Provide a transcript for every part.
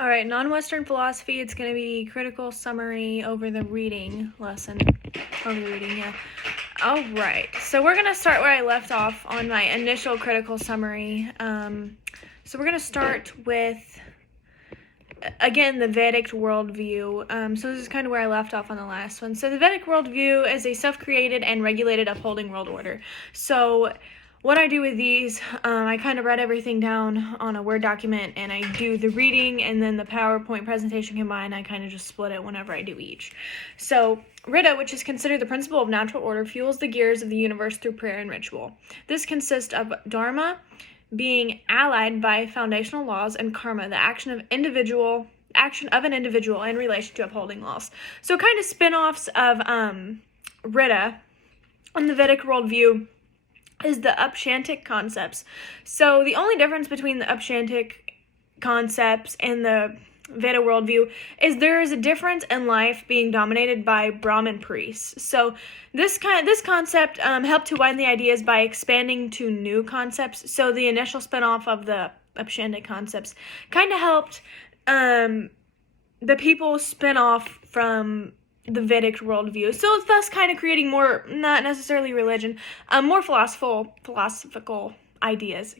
All right, non-Western philosophy, it's going to be critical summary over the reading lesson. Over the reading, yeah. All right, so we're going to start where I left off on my initial critical summary. So we're going to start with, again, the Vedic worldview. So this is kind of where I left off on the last one. So the Vedic worldview is a self-created and regulated upholding world order. So what I do with these, I kind of write everything down on a Word document, and I do the reading and then the PowerPoint presentation combined. I kind of just split it whenever I do each. So Rita, which is considered the principle of natural order, fuels the gears of the universe through prayer and ritual. This consists of Dharma being allied by foundational laws, and karma, the action of an individual in relation to upholding laws. So kind of spin-offs of Rita on the Vedic worldview is the Upshantic concepts. So the only difference between the Upshantic concepts and the Veda worldview is there is a difference in life being dominated by Brahmin priests. So this concept helped to widen the ideas by expanding to new concepts. So the initial spinoff of the Upshantic concepts kind of helped the people spin off from the Vedic worldview. So it's thus kind of creating more, not necessarily religion, more philosophical ideas,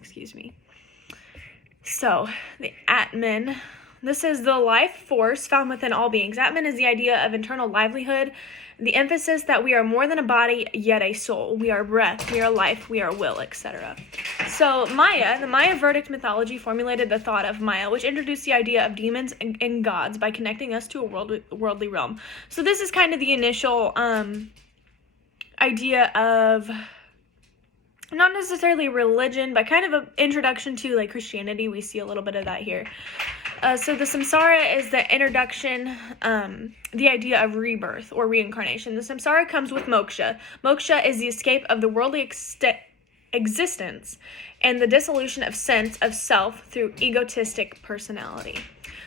So, the Atman. This is the life force found within all beings. Atman is the idea of internal livelihood, the emphasis that we are more than a body, yet a soul. We are breath, we are life, we are will, etc. So Maya, the Maya Vedic mythology formulated the thought of Maya, which introduced the idea of demons and gods by connecting us to a worldly realm. So this is kind of the initial idea of not necessarily religion, but kind of an introduction to like Christianity. We see a little bit of that here. So the samsara is the introduction, the idea of rebirth or reincarnation. The samsara comes with moksha. Moksha is the escape of the worldly existence and the dissolution of sense of self through egotistic personality.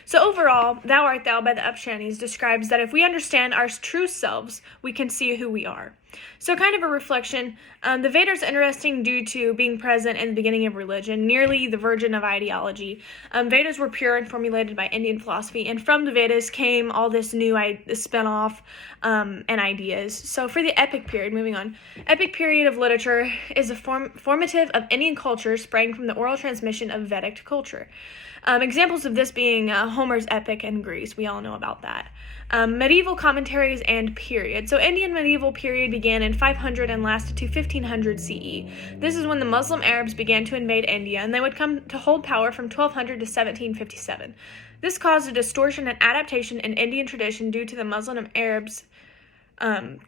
So overall, Thou Art Thou by the Upshantis describes that if we understand our true selves, we can see who we are. So kind of a reflection, the Vedas are interesting due to being present in the beginning of religion, nearly the virgin of ideology. Vedas were pure and formulated by Indian philosophy, and from the Vedas came all this new spin-off and ideas. So for the epic period, moving on, epic period of literature is a formative of Indian culture sprang from the oral transmission of Vedic culture. Examples of this being Homer's epic in Greece. We all know about that. Medieval commentaries and period. So Indian medieval period began in 500 and lasted to 1500 CE. This is when the Muslim Arabs began to invade India, and they would come to hold power from 1200 to 1757. This caused a distortion and adaptation in Indian tradition due to the Muslim Arabs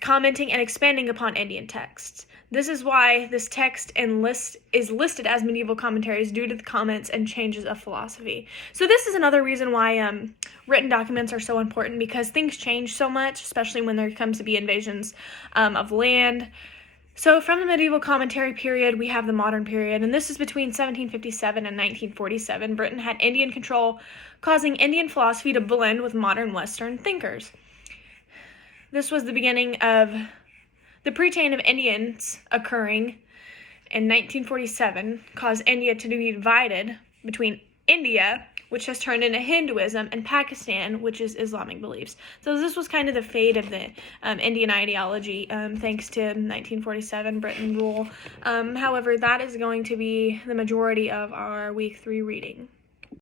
commenting and expanding upon Indian texts. This is why this text is listed as medieval commentaries due to the comments and changes of philosophy. So this is another reason why written documents are so important, because things change so much, especially when there comes to be invasions of land. So from the medieval commentary period, we have the modern period, and this is between 1757 and 1947. Britain had Indian control, causing Indian philosophy to blend with modern Western thinkers. This was the beginning of the pre-chain of Indians occurring in 1947, caused India to be divided between India, which has turned into Hinduism, and Pakistan, which is Islamic beliefs. So this was kind of the fate of the Indian ideology, thanks to 1947 Britain rule. However, that is going to be the majority of our week 3 reading.